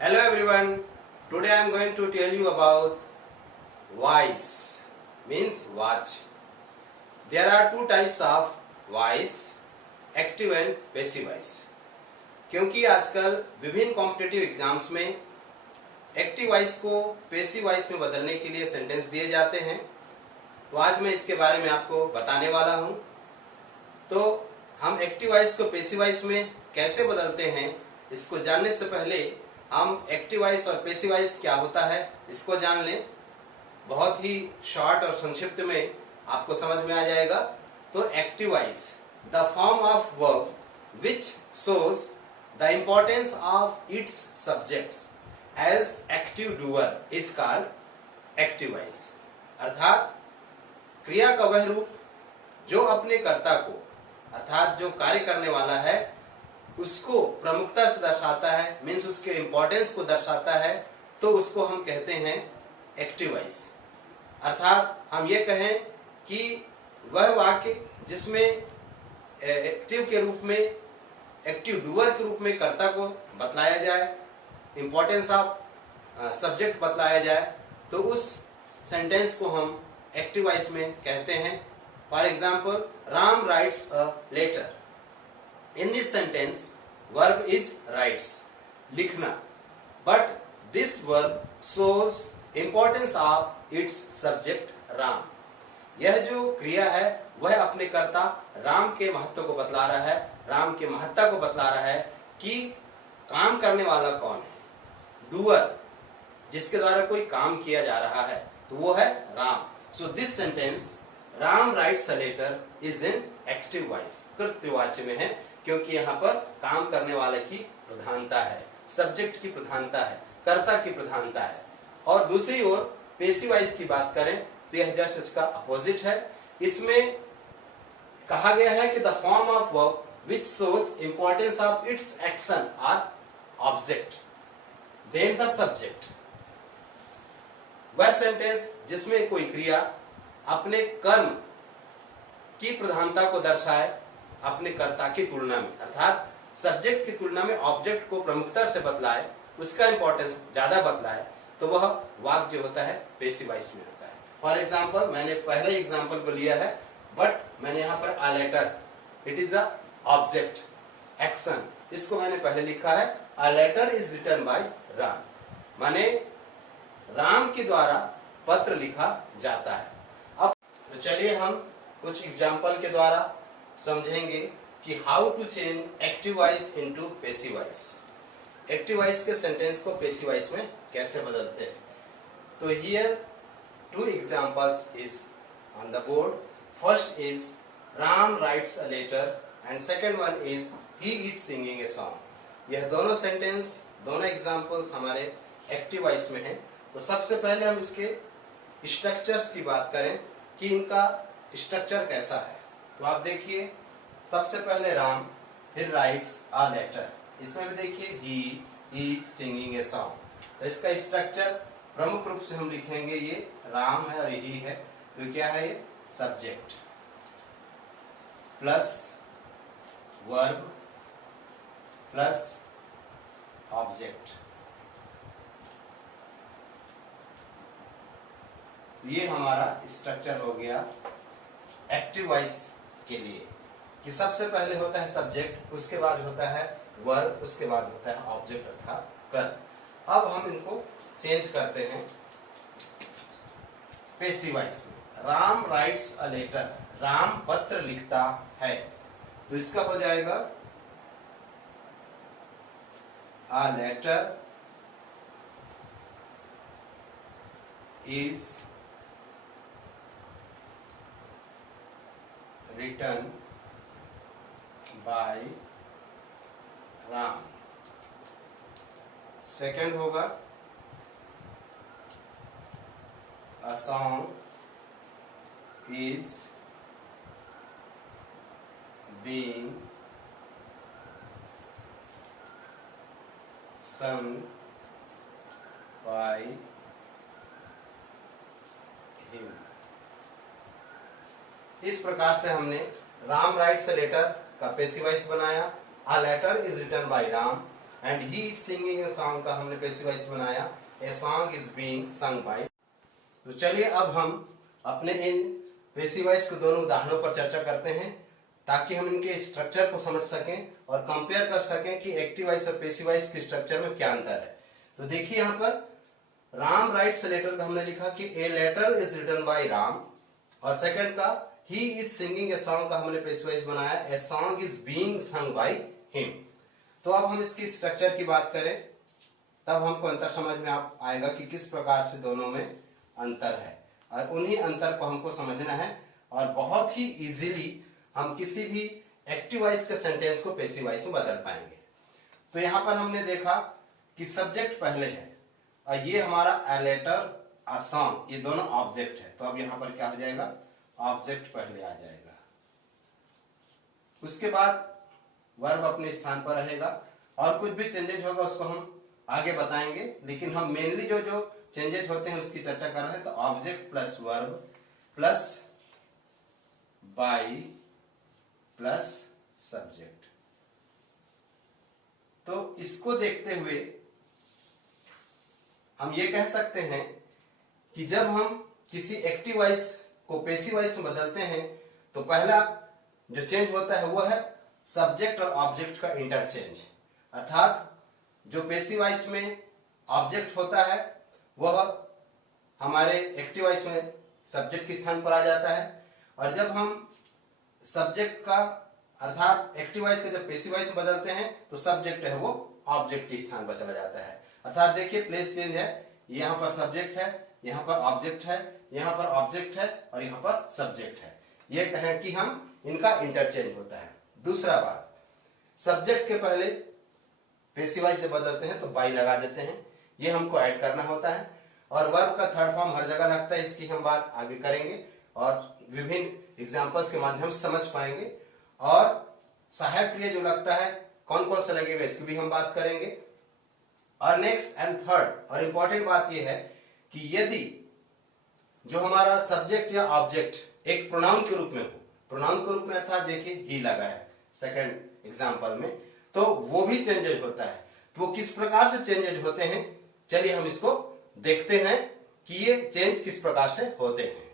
Hello everyone. Today I am going to tell you about voice means watch. There are two types of voice, active and passive voice. क्योंकि आजकल विभिन्न competitive exams में active voice को passive voice में बदलने के लिए sentence दिए जाते हैं, तो आज मैं इसके बारे में आपको बताने वाला हूं। तो हम एक्टिव वॉइस को पैसिव वॉइस में कैसे बदलते हैं, इसको जानने से पहले हम एक्टिव वॉइस और पैसिव वॉइस क्या होता है इसको जान लें। बहुत ही शॉर्ट और संक्षिप्त में आपको समझ में आ जाएगा। तो active voice, the form of verb which shows the importance of its subjects as active doer is called active voice. अर्थात क्रिया का वह रूप जो अपने कर्ता को, अर्थात जो कार्य करने वाला है, उसको प्रमुखता से दर्शाता है, मीन्स उसके इंपॉर्टेंस को दर्शाता है, तो उसको हम कहते हैं एक्टिव वॉइस। अर्थात हम ये कहें कि वह वाक्य जिसमें एक्टिव के रूप में, एक्टिव डूअर के रूप में कर्ता को बतलाया जाए, इंपॉर्टेंस ऑफ सब्जेक्ट बतलाया जाए, तो उस सेंटेंस को हम एक्टिव वॉइस में कहते हैं। For example, Ram writes a letter. In this sentence, verb is writes, लिखना, but this verb shows importance of its subject Ram. यह जो क्रिया है वह अपने कर्ता राम के महत्व को बतला रहा है, राम के महत्ता को बतला रहा है कि काम करने वाला कौन है, डूअर, जिसके द्वारा कोई काम किया जा रहा है, तो वो है Ram. So this sentence Ram writes a letter is in active voice, कृत्यवाच्य में है, क्योंकि यहाँ पर काम करने वाले की प्रधानता है, सब्जेक्ट की प्रधानता है, कर्ता की प्रधानता है। और दूसरी ओर पैसिव वॉइस की बात करें तो यह जस्ट इसका अपोजिट है। इसमें कहा गया है कि the form of verb which shows importance of its action or object then the subject. वह सेंटेंस जिसमें कोई क्रिया अपने कर्म की प्रधानता को दर्शाए अपने कर्ता की तुलना में, अर्थात सब्जेक्ट की तुलना में ऑब्जेक्ट को प्रमुखता से बतलाए, उसका इंपॉर्टेंस ज्यादा बतलाए, तो वह वाक्य जो होता है पैसिव वॉइस में होता है। फॉर एग्जाम्पल, मैंने पहले एग्जाम्पल को लिया है, बट मैंने यहाँ पर a letter, it is a object action, इसको मैंने पहले लिखा है a letter is written by Ram, माने राम के द्वारा पत्र लिखा जाता है। अब तो चलिए हम कुछ एग्जाम्पल के द्वारा समझेंगे कि how to change active voice into passive voice. Active voice के सेंटेंस को पैसिव वॉइस में कैसे बदलते हैं। तो here two examples is on the board. First is Ram writes a letter and second one is he is singing a song. यह दोनों sentence, दोनों एग्जांपल्स हमारे एक्टिव वॉइस में हैं। तो सबसे पहले हम इसके स्ट्रक्चर्स की बात करें कि इनका स्ट्रक्चर कैसा है। तो आप देखिए, सबसे पहले राम, फिर राइट्स अ लेटर, इसमें भी देखिए ही इज सिंगिंग ए सॉन्ग। तो इसका स्ट्रक्चर प्रमुख रूप से हम लिखेंगे, ये राम है और ही है, तो क्या है, ये subject plus verb plus object. ये हमारा स्ट्रक्चर हो गया एक्टिव वॉइस के लिए, कि सबसे पहले होता है सब्जेक्ट, उसके बाद होता है वर्ब, उसके बाद होता है ऑब्जेक्ट अर्थात कर्म। अब हम इनको चेंज करते हैं पैसिव वॉइस में। Ram writes a letter, Ram पत्र लिखता है, तो इसका हो जाएगा a letter is written by Ram. Second होगा a song is being sung by him। इस प्रकार से हमने राम राइट्स अ लेटर का पैसिव वॉइस बनाया। A letter is written by Ram, and he is singing a song का हमने पैसिव वॉइस बनाया, a song is being sung by. तो चलिए अब हम अपने इन पैसिव वॉइस के दोनों उदाहरणों पर चर्चा करते हैं ताकि हम इनके स्ट्रक्चर को समझ सकें और कंपेयर कर सकें कि एक्टिव वॉइस और पैसिव वॉइस के स्ट्रक्चर में क्या अंतर है। तो देखिए यहाँ पर राम राइट्स लेटर का हमने लिखा कि a letter is written by Ram, और सेकंड का he is singing a song का हमने पैसिव वॉइस बनाया, a song is being sung by him. तो अब हम इसकी स्ट्रक्चर की बात करें तब हमको अंतर समझ में आएगा कि किस प्रकार से दोनों में अंतर है, और उन्हीं अंतर को हमको समझना है और बहुत ही इजीली हम किसी भी एक्टिव वॉइस के सेंटेंस को पैसिव वॉइस में बदल पाएंगे। तो यहाँ पर हमने देखा कि सब्जेक्ट पहले है और ये हमारा अ लेटर अ सॉन्ग, ये दोनों ऑब्जेक्ट है। तो अब यहाँ पर क्या हो जाएगा, ऑब्जेक्ट पहले आ जाएगा, उसके बाद वर्ब अपने स्थान पर रहेगा और कुछ भी चेंजेस होगा उसको हम आगे बताएंगे, लेकिन हम मेनली जो चेंजेस होते हैं उसकी चर्चा कर रहे हैं। तो object plus verb plus by plus subject. तो इसको देखते हुए हम ये कह सकते हैं कि जब हम किसी एक्टिव वॉइस को पैसिव वॉइस में बदलते हैं तो पहला जो चेंज होता है वो है सब्जेक्ट और ऑब्जेक्ट का इंटरचेंज, अर्थात जो पैसिव वॉइस में ऑब्जेक्ट होता है वह हमारे एक्टिव वॉइस में सब्जेक्ट के स्थान पर आ जाता है, और जब हम सब्जेक्ट का अर्थात एक्टिव वॉइस का जब पैसिव वॉइस में बदलते हैं तो सब्जेक्ट है वो ऑब्जेक्ट के स्थान पर चला जाता है। अर्थात देखिए प्लेस चेंज है, यहाँ पर सब्जेक्ट है, यहाँ पर ऑब्जेक्ट है, यहाँ पर ऑब्जेक्ट है और यहाँ पर सब्जेक्ट है। ये कहें कि हम इनका इंटरचेंज होता है। दूसरा बात, सब्जेक्ट के पहले पैसिव वॉइस से बदलते हैं तो बाई लगा देते हैं, ये हमको ऐड करना होता है, और वर्ब का थर्ड फॉर्म हर जगह लगता है, इसकी हम बात आगे करेंगे और विभिन्न एग्जाम्पल्स के माध्यम से समझ पाएंगे। और सहायक क्रिया जो लगता है कौन कौन सा लगेगा इसकी भी हम बात करेंगे। और नेक्स्ट एंड थर्ड और इंपॉर्टेंट बात यह है कि यदि जो हमारा सब्जेक्ट या ऑब्जेक्ट एक प्रोनाउन के रूप में हो, प्रोनाउन के रूप में अर्थात देखिए ही लगा है सेकंड एग्जांपल में, तो वो भी चेंजेज होता है। तो वो किस प्रकार से चेंजेज होते हैं, चलिए हम इसको देखते हैं कि ये चेंज किस प्रकार से होते हैं।